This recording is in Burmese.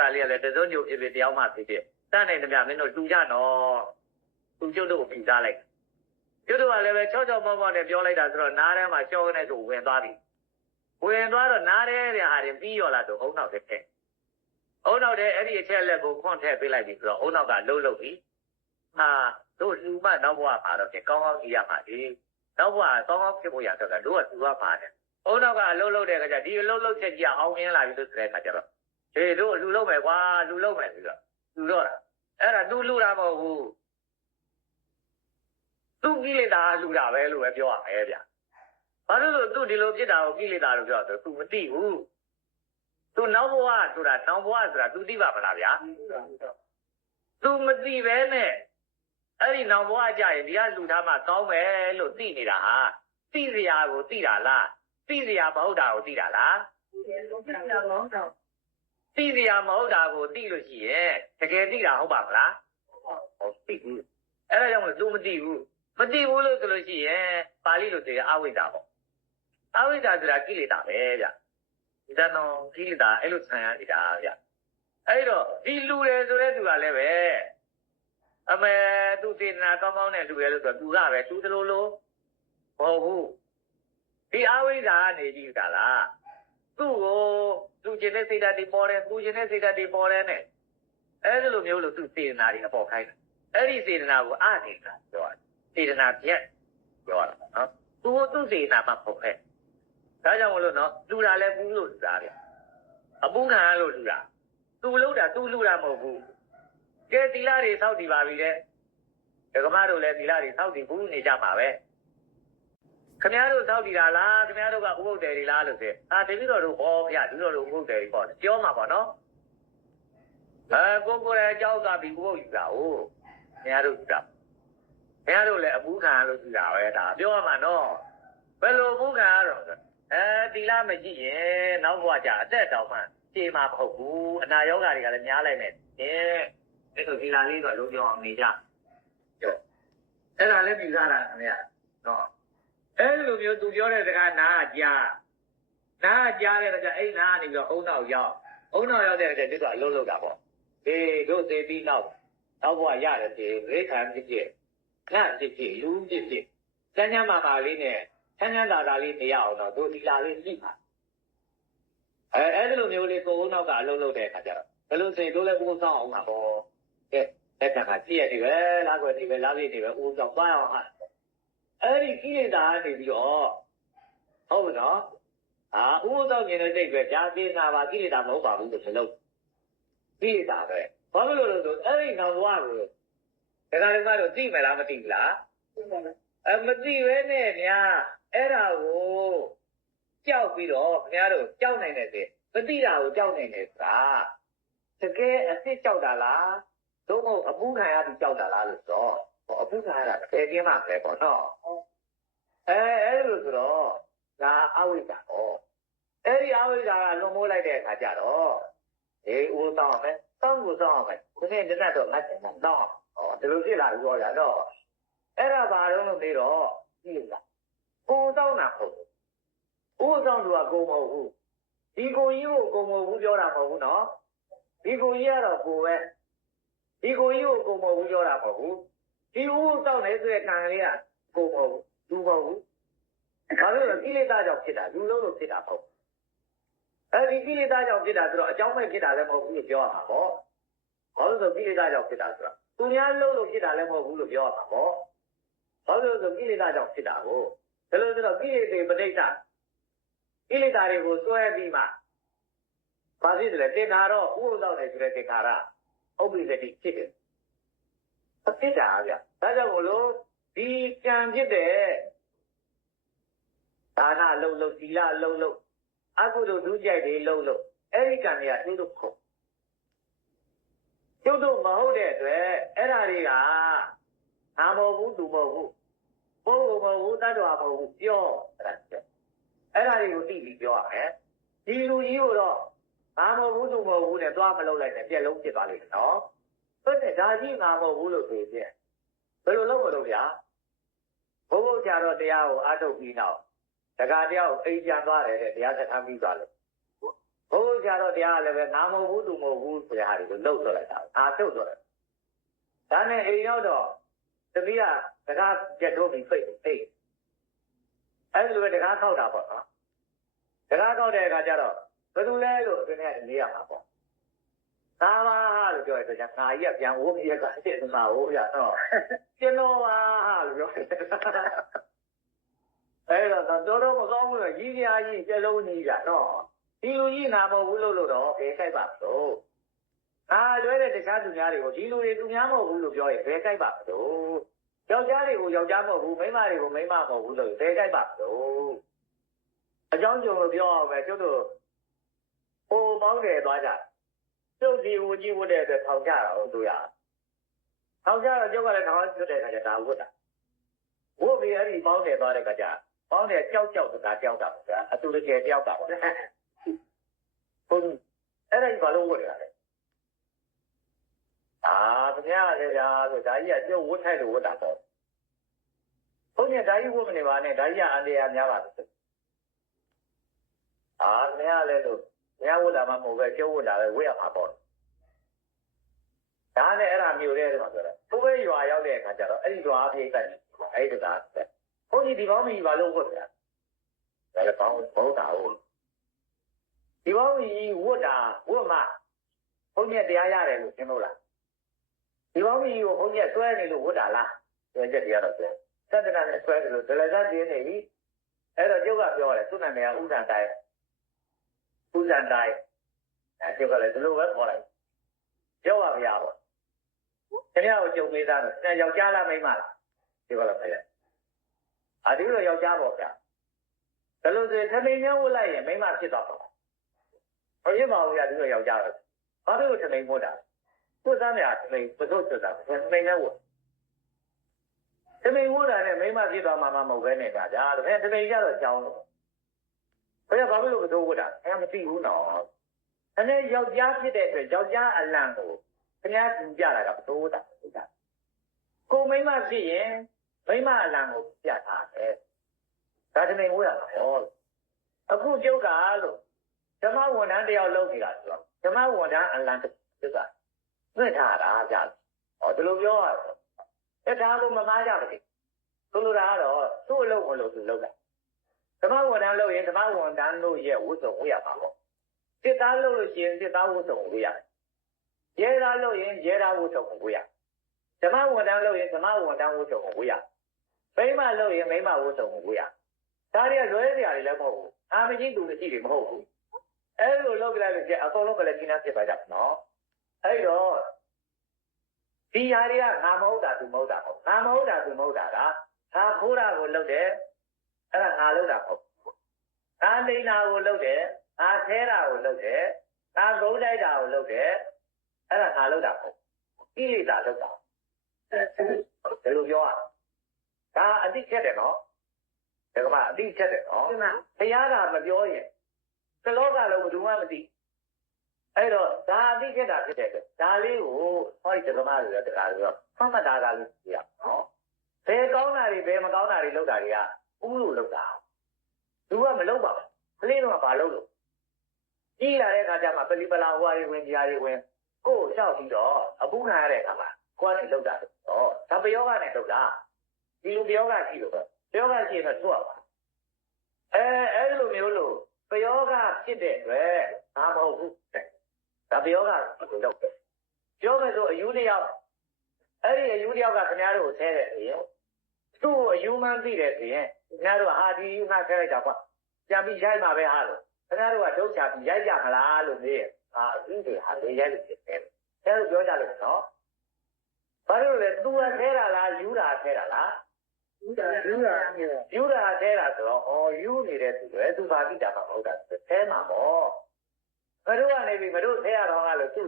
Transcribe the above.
ဒါလေးကလည်းတစုံကြုံဖြစ်ဖြစ်တယောက်မှဖြစ်ဖြစ်တတ်နိုင်တယ်ဗျမင်းတို့တူကြနော်သူကျုပ်တို့ကိုပြီးသားလိုက်ကျုပ်တို့ကလည်းပဲချောချောမောမောနဲ့ပြောလိုက်တာဆိုတော့နားထဲမှာရှောင်းနေဆိုဝင်သွားပြီဝင်သွားတော့နားထဲတဲ့ဟာတွေပြီးရောလာတော့အုံနောက်တစ်ထက်အုံနောက်တဲ့အဲ့ဒီအချက်လက်ကိုခွန့်ထည့်ပေးလိုက်ပြီဆိုတော့အုံနောက်ကလှုပ်လှုပ်ပြီဟာတို့လူမနောက်ဘဝပါတော့ဖြစ်ကောင်းကောင်းကြည့်ရမှာဒီနောက်ဘဝကောင်းကောင်းဖြစ်ဖို့ရတော့ကတို့ကသူကပါတယ်အုံနောက်ကလှုပ်လှုပ်တဲ့အခါကျဒီလှုပ်လှုပ်ချက်ကြီးအောင်မြင်လာပြီလို့ဆိုတဲ့အခါကျတော့ ဟေးတို့လူလုံးမယ်ကွာလူလုံးမယ်ပြီးတော့လူတော့အဲ့ဒါသူလူတာမဟုတ်ဘူးသူကိလေသာလူတာပဲလို့ပဲပြောရမယ်ဗျဘာလို့လို့သူဒီလိုဖြစ်တာကိုကိလေသာလို့ပြောတော့သူမသိဘူးသူနောက်ဘဝဆိုတာနောက်ဘဝဆိုတာသူသိပါမလားဗျာသူမသိပဲနဲ့အဲ့ဒီနောက်ဘဝကြရင်ဒီကလူသားမှကောင်းမယ်လို့သိနေတာဟာသိစရာကိုသိတာလားသိစရာမဟုတ်တာကိုသိတာလားသိ စရာမဟုတ်တာကိုသိလို့ရှိရင်တကယ်သိတာဟုတ်ပါမလားဟုတ်သိဘူးအဲ့ဒါကြောင့်မလို့ तू မသိဘူးမသိဘူးလို့ဆိုလို့ရှိရင်ပါဠိလိုသိအဝိဇ္ဇာပေါ့အဝိဇ္ဇာဆိုတာကိလေသာပဲဗျဒါတော့ကိလေသာအဲ့လိုဆံရနေတာဗျအဲ့တော့ဒီလူတယ်ဆိုတဲ့သူကလည်းပဲအမေသူစေတနာကောင်းကောင်းနဲ့လူတယ်လို့ဆိုတော့သူကပဲသူတလို့လို့မဟုတ်ဘူးဒီအဝိဇ္ဇာကနေကြည့်ကြလား သူ့ကိုသူကျင်တဲ့စိတ်ဓာတ်တွေပေါ်တယ်သူကျင်တဲ့စိတ်ဓာတ်တွေပေါ်တယ်နဲ့အဲ့ဒီလိုမျိုးလို့သူစေတနာတွေအပေါ်ခိုင်းတယ်အဲ့ဒီစေတနာကိုအစေတနာပြောတယ်စေတနာပြက်ပြောတာနော်သူ့သူ့စေတနာမှပေါ်ခဲ့ဒါကြောင့်မလို့နော်လူတာလည်းဘူးလို့လူတာဗျအပူခံရလို့လူတာသူလို့တာသူလူတာမဟုတ်ဘူးကဲသီလတွေစောက်တည်ပါပြီတဲ့ဒကမတို့လည်းသီလတွေစောက်တည်ဘူးနေကြပါပဲ ခင်ဗျားတို့စောက်တည်တာလားခင်ဗျားတို့ကဥပုပ်တယ်တွေလားလို့ဆိုအာတပည့်တော်တို့ဟောဗျဒီတော်တို့ဥပုပ်တယ်တွေပေါ့ပြောမှာပေါ့နော်အဲကိုကိုယ်လည်းအကြောက်ကပြီးဥပုပ်ယူတာဟုတ်ခင်ဗျားတို့ယူတာခင်ဗျားတို့လည်းအပူခံရလို့ယူတာပဲဒါပြောရမှာနော်ဘယ်လိုအပူခံရတော့ဆိုအဲဒီလားမရှိရင်နောက်ဘဝကျအသက်တောင်မှရှည်မှာမဟုတ်ဘူးအနာရောဂါတွေကလည်းများလိုက်မယ်အဲအဲ့ဆိုဒီလာလေးတော့လုံးပြောအောင်နေကြကြောအဲ့ဒါလည်းပြူစားတာခင်ဗျာနော်အဲ့လို မျိုးသူပြောတဲ့စကားနားကကြားနားကကြားတဲ့အခါကျအဲ့နားကနေပြီးတော့အုံနောက်ရောက်အုံနောက်ရောက်တဲ့အခါကျသူကအလုံးလုံးတာပေါ့အေးတို့သေးပြီးနောက်နောက်ဘဝရတယ်ဒီရိခံဖြစ်ဖြစ်ငါဖြစ်ဖြစ်လူဖြစ်ဖြစ်စမ်းချမ်းမာမာလေးနဲ့ချမ်းချမ်းသာသာလေးနေရအောင်တော့တို့ဒီလာလေးရှိပါအဲအဲ့ဒီလိုမျိုးလေးကိုအုံနောက်ကအလုံးလုံးတဲ့အခါကျတော့ဘယ်လိုစိတ်တို့လည်းဦးဆောင်အောင်မှာပေါ့ကဲလက်ကကကြည့်ရတယ်ပဲလားကွယ်ဒီပဲလားလေးတွေပဲဦးဆောင်သွားအောင်ဟာ အဲ့ဒီကိလေသာကနေပြီးတော့ဟုတ်ဘူးနော်အာဥပဒေမြင်တဲ့စိတ်ပဲကြာသေးတာပါကိလေသာမဟုတ်ပါဘူးလို့ဆိုလို့ကိလေသာပဲဘာလို့လဲဆိုအဲ့ဒီနောက်ဘဝကိုဒါကလည်းမတော့သိမလားမသိဘူးလားအမသိပဲနဲ့များအဲ့ဒါကိုကြောက်ပြီးတော့ခင်ဗျားတို့ကြောက်နိုင်တယ်စေမသိတာကိုကြောက်နိုင်တယ်ဆိုတာတကယ်အစ်စ်ကြောက်တာလားသို့မဟုတ်အပူခံရပြီးကြောက်တာလားလို့ဆိုတော့ဟော အပူခံရတာတကယ်ကျင်းမှပဲပေါ့နော်အဲအဲ့လိုဆိုတော့ဒါအဝိဇ္ဇာဟောအဲ့ဒီအဝိဇ္ဇာကလွန်မိုးလိုက်တဲ့အခါကျတော့အေးဦးတောင်းမယ်တောင်းကိုတောင်းမယ်ဒီနေ့တနတ်တော့ငတ်တယ်တောင်းဟောဒီလိုဖြစ်လာပြီးတော့ရတော့အဲ့ဒါဘာလို့လို့ပြီးတော့ကြည့်လားဦးတောင်းတာဟုတ်ဦးတောင်းသူကကိုမဟုတ်ဘူးဒီကိုကြီးကိုကိုမဟုတ်ဘူးပြောတာမဟုတ်ဘူးနော်ဒီကိုကြီးကတော့ကိုပဲဒီကိုကြီးကိုကိုမဟုတ်ဘူးပြောတာမဟုတ်ဘူး ဒီဦးတောင်းနေဆိုတဲ့ကံလေးကကိုမဟုတ်ဘူးလူမဟုတ်ဘူး။ဘာလို့လဲကိလေသာကြောင့်ဖြစ်တာလူလုံးလို့ဖြစ်တာမဟုတ်ဘူး။အဲဒီကိလေသာကြောင့်ဖြစ်တာဆိုတော့အကြောင်းမဲ့ဖြစ်တာလည်းမဟုတ်ဘူးလို့ပြောရမှာပေါ့။ဘာလို့လဲဆိုကိလေသာကြောင့်ဖြစ်တာဆိုတော့သူများလုံးလို့ဖြစ်တာလည်းမဟုတ်ဘူးလို့ပြောရမှာပေါ့။ဘာလို့လဲဆိုကိလေသာကြောင့်ဖြစ်တာကိုဒါလို့ဆိုတော့ကိလေသာပဋိစ္စကိလေသာတွေကိုစွဲပြီးမှဘာဖြစ်တယ်လဲတင်တာတော့ဥပ္ပဒေနဲ့ဆိုတဲ့သင်္ခါရဥပ္ပိသတိဖြစ်တယ်။အဖြစ်တာဗျ။ ဒါကြောင့်မလို့ဒီကံဖြစ်တဲ့ဒါနလုံလုံသီလလုံလုံအကုသိုလ်ဒုကြိုက်တွေလုံလုံအဲ့ဒီကံတွေကသူတို့ခုကျုပ်တို့မဟုတ်တဲ့အတွက်အဲ့ဓာတွေကငါမဟုတ်ဘူးသူမဟုတ်ဘူးပုဂ္ဂိုလ်မဟုတ်ဘူးတ attva မဟုတ်ဘူးပြောအဲ့ဒါပြောအဲ့ဓာတွေကိုသိပြီးပြောရမယ်ဒီလူကြီးကိုတော့ငါမဟုတ်ဘူးသူမဟုတ်ဘူးနဲ့သွားမလုပ်လိုက်နဲ့ပြက်လုံးဖြစ်သွားလိမ့်မယ်နော်ဟုတ်တယ်ဒါကြီးငါမဟုတ်ဘူးလို့ဆိုရင်ဘ ယ်လိုလုပ်မလို့ဗျာဘုဘုဆရာတော်တရားကိုအားထုတ်ပြီးနောက်တခါတယောက်အိမ်ပြန်သွားတယ်တဲ့တရားစခန်းပြီးသွားလို့ဘိုးဆရာတော်တရားလည်းပဲငါမဟုတ်ဘူးသူမဟုတ်ဘူးဆိုတဲ့ဟာတွေကိုလှုပ်ထွက်လိုက်တာအာထုတ်ထွက်တယ်ဒါနဲ့အိမ်ရောက်တော့သမီးကတကားပြတ်ထုတ်ပြီးဖိတ်ဖိတ်အဲ့လိုပဲတကားခောက်တာပေါ့နော်တကားခောက်တဲ့အခါကျတော့ဘယ်သူလဲလို့ဒီနေ့နေရမှာပေါ့ သာမဟာလို့ပြောရတဲ့ကျငါကြီးကပြန်ဝုန်းပြက်ကစစ်သမားဟုတ်ရတော့ကျွန်တော်ပါဟာလို့ပြောတယ်အဲ့တော့တော်တော်မကောင်းဘူးလေကြီးကြီးကြီးပြလုံးကြီးကြတော့ဒီလူကြီးနာမဟုတ်ဘူးလို့လို့တော့ဘယ်ကြိုက်ပါ့လို့အာလွဲတဲ့တခြားသူများတွေကိုဒီလူတွေသူများမဟုတ်ဘူးလို့ပြောရင်ဘယ်ကြိုက်ပါ့လို့ယောက်ျားတွေကိုယောက်ျားမဟုတ်ဘူးမိန်းမတွေကိုမိန်းမမဟုတ်ဘူးလို့ဘယ်ကြိုက်ပါ့လို့အကြောင်းကြုံလို့ပြောအောင်ပဲကျုပ်တို့ဟိုပေါင်းတယ်သွားကြ ကျုပ်ဒီဝကြီးဝတ်တဲ့အတွက်ထောင်ကြတာဟုတ်သူရထောင်ကြတော့ကျုပ်ကလည်းထောင်ကျွတ်တဲ့ခါကျဒါဝတ်တာဝတ်ပြီးအဲ့ဒီပေါင်းတယ်သွားတဲ့ခါကျပေါင်းတယ်ကြောက်ကြောက်တာကြောက်တာပေါ့အတူတကယ်တယောက်တာပေါ့ဟုတ်အဲ့ဒါကြီးဘာလို့ဝတ်ရလဲအာဗျာလေဗျာဆိုဒါကြီးကကျုပ်ဝတ်ထိုက်လို့ဝတ်တာပေါ့ဘုန်းကြီးဒါကြီးဝတ်မနေပါနဲ့ဒါကြီးကအန်တရားများပါဘူးအာမင်းကလည်းလို့ မင်းဝတ်တာမှမဟုတ်ပဲကျုပ်ဝတ်တာပဲဝတ်ရမှာပေါ့ဒါနဲ့အဲ့ဒါမျိုးတဲ့မှာဆိုတော့ဘုဘဲရွာရောက်တဲ့အခါကျတော့အဲ့ဒီရွာအပြိတ်တက်အဲ့ဒီတကားဘုန်းကြီးဒီပေါင်းမီဘာလို့ဝတ်တာဒါလည်းပေါင်းဘုံတာဟုတ်ဒီပေါင်းမီဝတ်တာဝတ်မှဘုန်းကြီးတရားရတယ်လို့ရှင်းလို့လားဒီပေါင်းမီကိုဘုန်းကြီးဆွဲနေလို့ဝတ်တာလားဆွဲချက်တရားတော့ဆွဲသတ္တနာနဲ့ဆွဲတယ်လို့ဒလဇတ်တင်းနေပြီအဲ့တော့ကျုပ်ကပြောတယ်သူ့နာမည်ကဥဒ္ဒန်တိုင်း ဥဒ္ဒန်တိုင်းအဲကျုပ်ကလည်းဒီလိုပဲခေါ်လိုက်ပြောပါဗျာပေါ့ခင်ဗျားကိုကြုံမေးသားတော့ယောက်ျားလားမိန်းမလားကျုပ်ကလည်းဖယ်အဒီလိုယောက်ျားပေါ့ဗျာဒါလို့ဆိုထမိန်မျိုးဝတ်လိုက်ရင်မိန်းမဖြစ်တော့တော့ဘယ်ဖြစ်မှာဘူးဗျာဒီလိုယောက်ျားတော့ဘာလို့ထမိန်မို့တာကိုယ်သားများထမိန်ဘယ်လိုဖြစ်တာထမိန်မျိုးဝတ်ထမိန်ဝတ်တာနဲ့မိန်းမဖြစ်သွားမှာမဟုတ်ပဲနဲ့ဗျာဒါတကယ်ထမိန်ကြတော့ကြောင်းလို့ ဘယ်ဘာလို့ဘယ်လိုဝတ်တာအဲမသိဘူးနော်အဲ့ဒါယောက်ျားဖြစ်တဲ့အတွက်ယောက်ျားအလံကိုခင်ဗျားကြည့်ကြတာကဘယ်လိုဝတ်တာဟုတ်တာကိုမိန်းမဖြစ်ရင်မိမအလံကိုပြထားတယ်။ဒါတမင်ဝေးရတာဟော။အခုကျုပ်ကလို့ဓမ္မဝန်ထမ်းတယောက်လုပ်နေတာဆိုတော့ဓမ္မဝန်ထမ်းအလံတစ်ကသွင်းထားတာကြာ။ဟောဒီလိုပြောရတော့အဲဒါကိုမမားကြပါဘူး။ဆိုလိုတာကတော့သူ့အလုပ်ကိုလို့သူလုပ်တာ။ ဓမ္မဝန်ထမ်းလုပ်ရင်ဓမ္မဝန်ထမ်းတို့ရဲ့ဝတ်စုံဝတ်ရပါပေါ့။စစ်သားလုပ်လို့ရှိရင်စစ်သားဝတ်စုံဝတ်ရတယ်။ရဲသားလုပ်ရင်ရဲသားဝတ်စုံဝတ်ရတယ်။ဓမ္မဝန်ထမ်းလုပ်ရင်ဓမ္မဝန်ထမ်းဝတ်စုံဝတ်ရတယ်။မိမလို့ရင်မိမဝတ်စုံကိုရဒါတွေကလွဲစရာတွေလည်းမဟုတ်ဘူးအာမကြီးသူမရှိတွေမဟုတ်ဘူးအဲ့လိုလုပ်ကြလိုက်လို့ကျအကုန်လုံးကလည်းကျင်းနေဖြစ်ပါကြနော်အဲ့တော့ဒီဟာတွေကငါမဟုတ်တာသူမဟုတ်တာဟုတ်ငါမဟုတ်တာသူမဟုတ်တာကငါခိုးတာကိုလုပ်တယ် အဲ့ဒါငါလုပ်တာဟုတ်ငါလိန်တာကိုလုပ်တယ်ငါဆဲတာကိုလုပ်တယ်ငါဂုံးတိုက်တာကိုလုပ်တယ်အဲ့ဒါငါလုပ်တာဟုတ်ကိလေသာလုပ်တာဒီလိုပြောရဒါအတိချက်တယ်နော်ဒါကမှအတိချက်တယ်နော်ဘုရားကမပြောရင်သလောကလုံးဘယ်သူမှမသိအဲ့တော့ဒါအတိချက်တာဖြစ်တဲ့အတွက်ဒါလေးကိုဟောဒီဓမ္မတွေတကားဆိုတော့မှတ်မှတ်သားသားလေးပြရနော်ဘယ်ကောင်းတာတွေဘယ်မကောင်းတာတွေလုပ်တာတွေက ဥလို့လုပ်တာသူကမလုပ်ပါဘူးကလေးတော့ဘာလုပ်လို့ကြီးလာတဲ့အခါကျမှပလီပလာဟွာတွေဝင်ကြားတွေဝင်ကိုယ်လျှောက်ပြီးတော့အပူခံရတဲ့အခါမှာကိုယ်ကနေလုပ်တာတော့ဒါပယောဂနဲ့လုပ်တာဒီလိုပြောကရှိလို့ပဲပြောကရှိရင်တော့သူ့ပါအဲအဲ့လိုမျိုးလို့ပယောဂဖြစ်တဲ့အတွက်ငါမဟုတ်ဘူးဒါပယောဂလုပ်တယ်ပြောမယ်ဆိုအယူတယောက်အဲ့ဒီအယူတယောက်ကခင်ဗျားတို့ကိုဆဲတယ်ဆိုရင်သူ့ကိုအယူမှန်းသိတယ်ဆိုရင် ခင်ဗျားတို့ကဟာဒီယူငါဆဲလိုက်တာကွာပြန်ပြီးရိုက်မှာပဲဟာလို့ခင်ဗျားတို့ကဒုက္ခပြီးရိုက်ကြမလားလို့မေးရင်ဟာအယူတွေဟာလေရိုက်လို့ဖြစ်တယ်အဲလိုပြောကြလို့နော်ဘာလို့လဲသူကဆဲတာလားယူတာဆဲတာလားယူတာယူတာယူတာဆဲတာဆိုတော့ဩယူနေတဲ့သူတွေသူဘာတိတာမှမဟုတ်တာဆဲမှာပေါ့ဘယ်တော့ကနေပြီးဘယ်တော့ဆဲရတော့ကလို့သူ